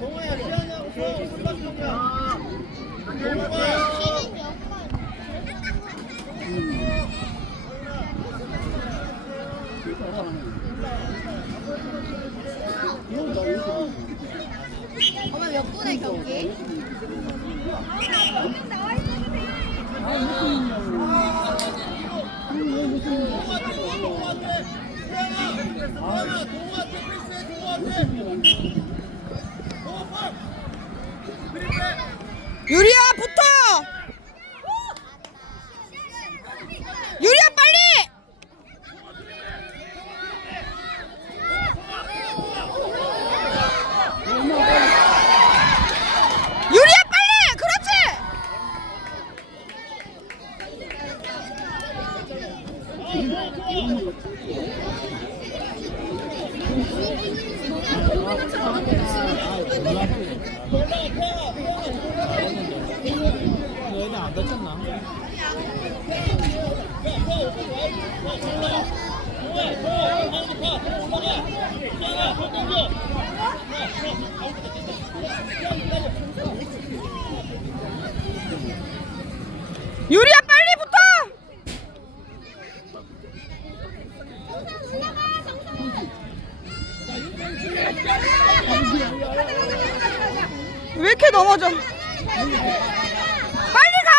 동아야, 시안이하고 저 혼자 좀 가. 동아. 유리야 붙어! 넘어져. 빨리 가!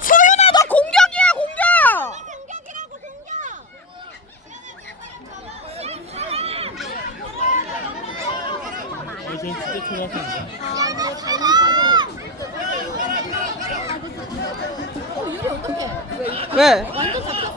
소윤아, 너 공격이야, 공격! 공격이라고 공격! 왜? 완전 잡혀.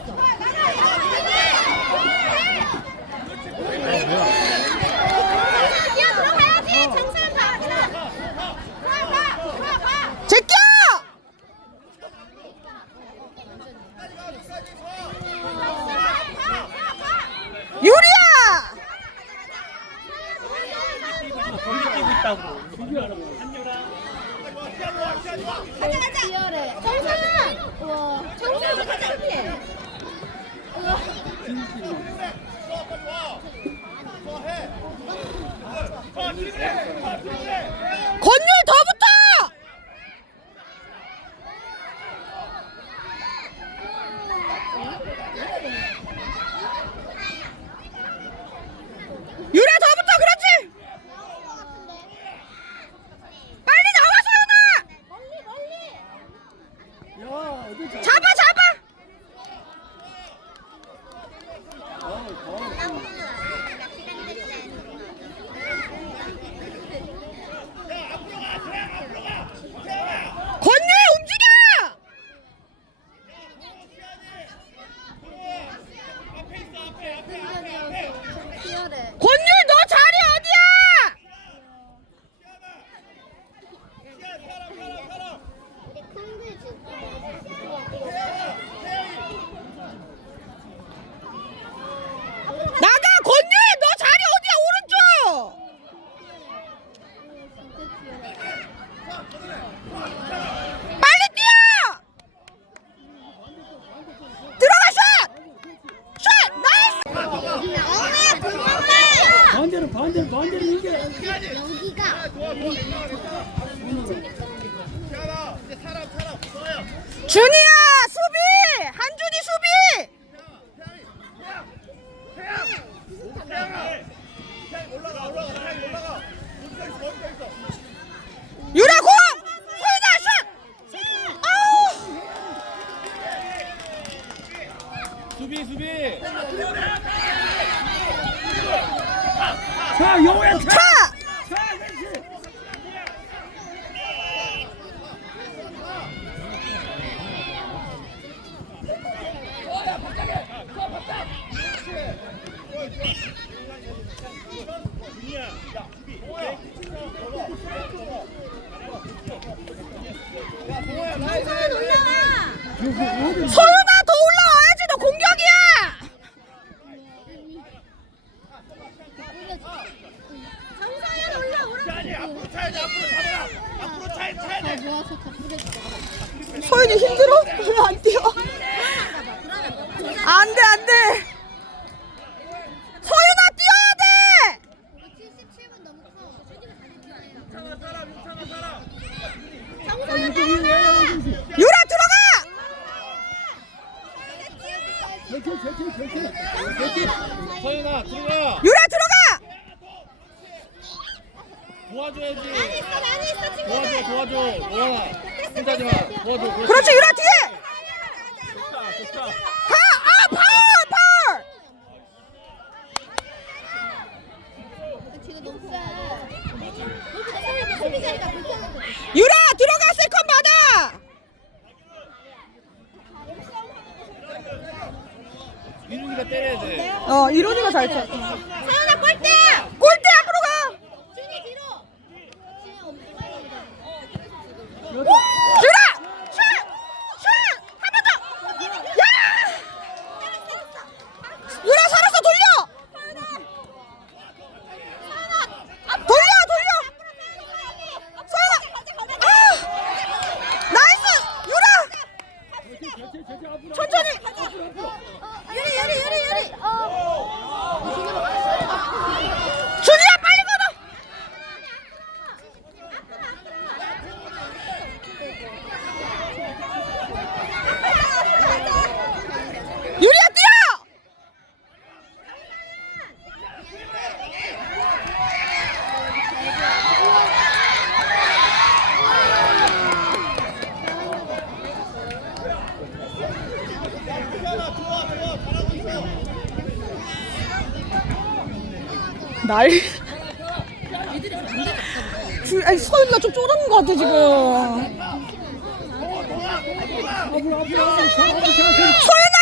祝你。 유라 들어가. 도와줘야지. 안 있어, 안 있어, 친구들. 도와줘, 도와줘. 뭐야? 혼자지 마. 도와줘. 그렇지. 유라 뒤에. 아, 아, 가! 아 파울 아, 지금 녹사. 녹사 소리가 불편해. 어, 이러니까 잘 쳐. 날. 줄, 아니, 서윤이가 좀 쫄았는 것 같아, 지금. 서윤아!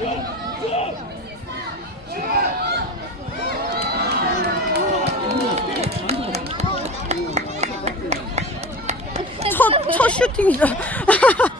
첫, 첫 슈팅이다.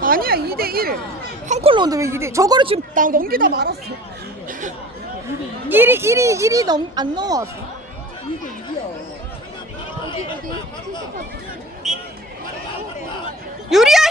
아니야 2대 1. 한 콜로 온데 왜 2대? 저거를 지금 나 넘기다 말았어. 1이 1이 1이 넘안 넘어왔어. 2대 2야. 유리야.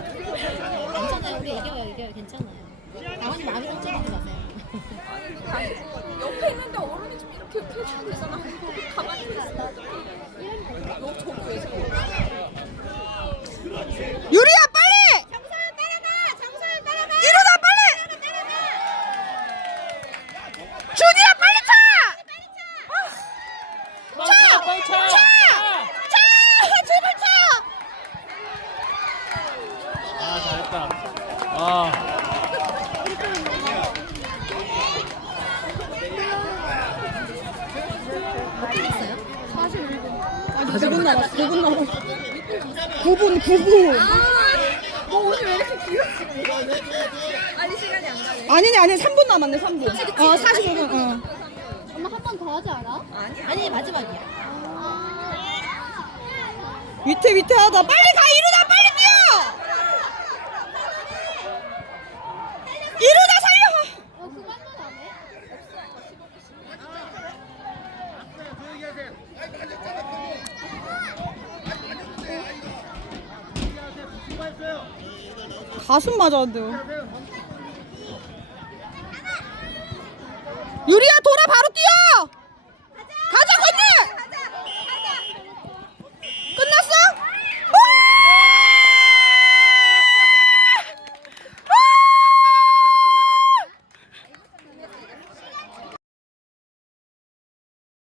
괜찮아요. 우리 이겨요, 이겨요. 괜찮아요. 나만이 마음이 깜짝이지 마세요. 옆에 있는데 어른이 좀 이렇게 이렇게 해주고 있잖아. 가만히 있어. 너 저기 왜 저래? 빨리! 정서연 따라가! 정서연 따라가! 일어나 빨리! 준이야 빨리 차! 빨리 차 빨리 차 차! 제발 차! 아 잘했다 아 했어요? 아직 9분 남았어 9분 남았어 9분 9분 너 오늘 왜 이렇게 길어 지금? 아니 시간이 안 가네. 아니네 아니 3분 남았네 3분 어 45분 어. 엄마 한 번 더 하지 않아? 아니, 아니 마지막이야. 위태 위태하다 빨리 가 일어나 빨리 뛰어 가슴 맞았는데. 유리야 돌아 바로